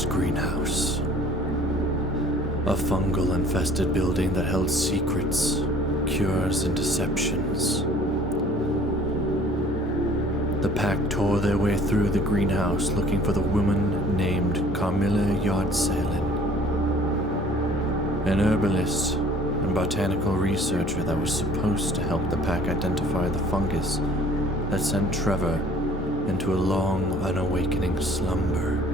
Camilla's greenhouse. A fungal-infested building that held secrets, cures, and deceptions. The pack tore their way through the greenhouse looking for the woman named Camilla Yardsalen, an herbalist and botanical researcher that was supposed to help the pack identify the fungus that sent Trevor into a long, unawakening slumber.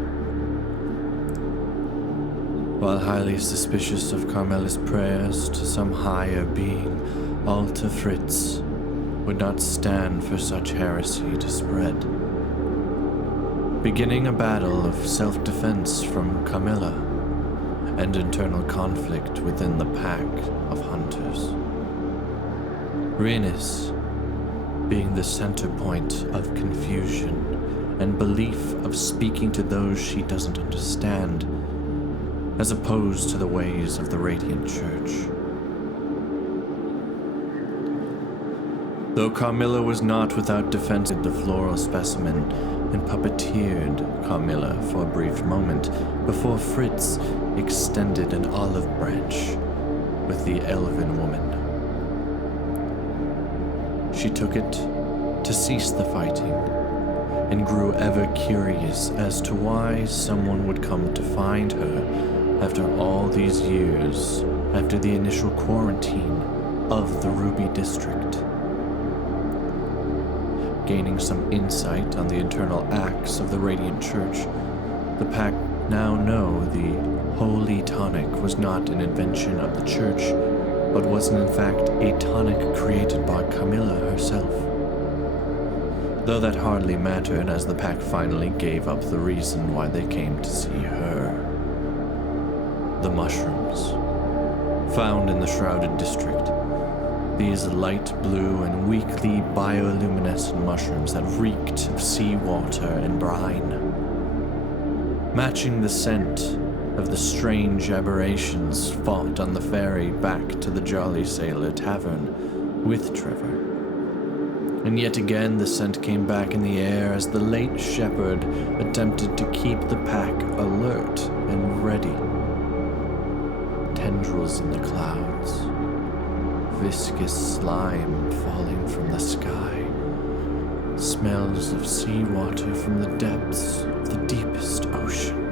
While highly suspicious of Carmela's prayers to some higher being, Alta Fritz would not stand for such heresy to spread, beginning a battle of self-defense from Camilla and internal conflict within the pack of hunters. Rhaenys being the center point of confusion and belief of speaking to those she doesn't understand, as opposed to the ways of the Radiant Church. Though Carmilla was not without defense, the floral specimen and puppeteered Carmilla for a brief moment before Fritz extended an olive branch with the elven woman. She took it to cease the fighting and grew ever curious as to why someone would come to find her after all these years, after the initial quarantine of the Ruby District. Gaining some insight on the internal acts of the Radiant Church, the pack now know the holy tonic was not an invention of the Church, but was in fact a tonic created by Camilla herself. Though that hardly mattered, as the pack finally gave up the reason why they came to see her. The mushrooms, found in the Shrouded District. These light blue and weakly bioluminescent mushrooms that reeked of seawater and brine, matching the scent of the strange aberrations fought on the ferry back to the Jolly Sailor Tavern with Trevor. And yet again the scent came back in the air as the late shepherd attempted to keep the pack alert and ready. Tendrils in the clouds, viscous slime falling from the sky, smells of seawater from the depths of the deepest ocean.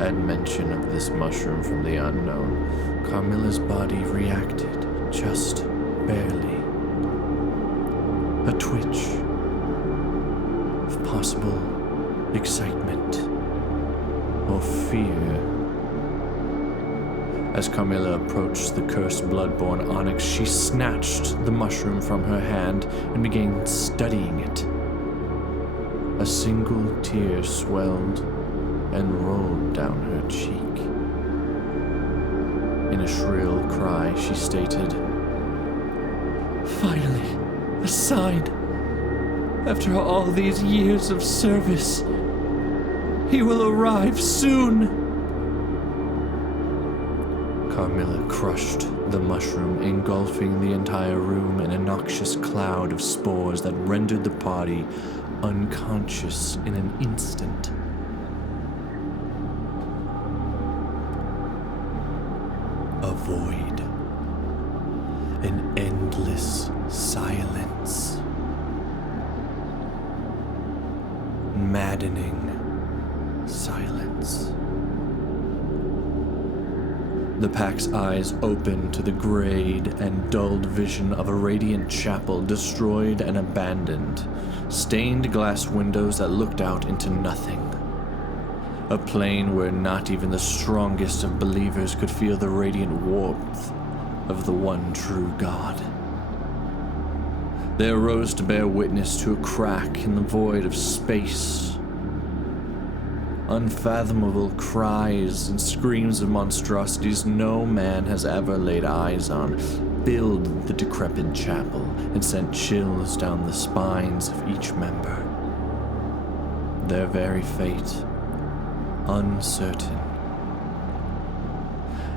At mention of this mushroom from the unknown, Carmilla's body reacted just barely. A twitch of possible excitement or fear. As Carmilla approached the cursed bloodborne onyx, she snatched the mushroom from her hand and began studying it. A single tear swelled and rolled down her cheek. In a shrill cry, she stated, "Finally, a sign. After all these years of service, he will arrive soon." Carmilla crushed the mushroom, engulfing the entire room in a noxious cloud of spores that rendered the party unconscious in an instant. A void. An endless silence. Maddening silence. The pack's eyes opened to the grayed and dulled vision of a radiant chapel destroyed and abandoned, stained glass windows that looked out into nothing. A plane where not even the strongest of believers could feel the radiant warmth of the one true God. They arose to bear witness to a crack in the void of space. Unfathomable cries and screams of monstrosities no man has ever laid eyes on filled the decrepit chapel and sent chills down the spines of each member. Their very fate uncertain.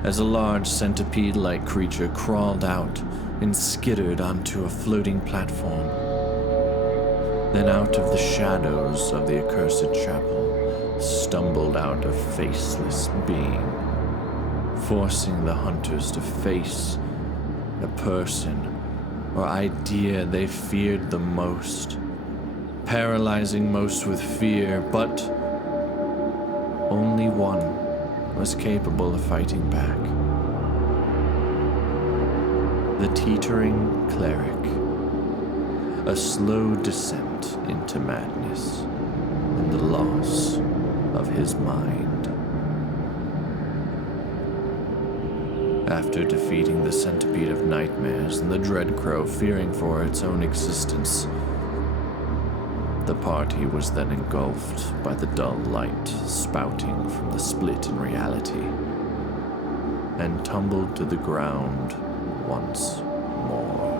As a large centipede-like creature crawled out and skittered onto a floating platform. Then out of the shadows of the accursed chapel stumbled out a faceless being, forcing the hunters to face a person or idea they feared the most, paralyzing most with fear, but only one was capable of fighting back. The teetering cleric, a slow descent into madness and the loss of his mind. After defeating the centipede of nightmares and the dread crow fearing for its own existence, the party was then engulfed by the dull light spouting from the split in reality and tumbled to the ground once more.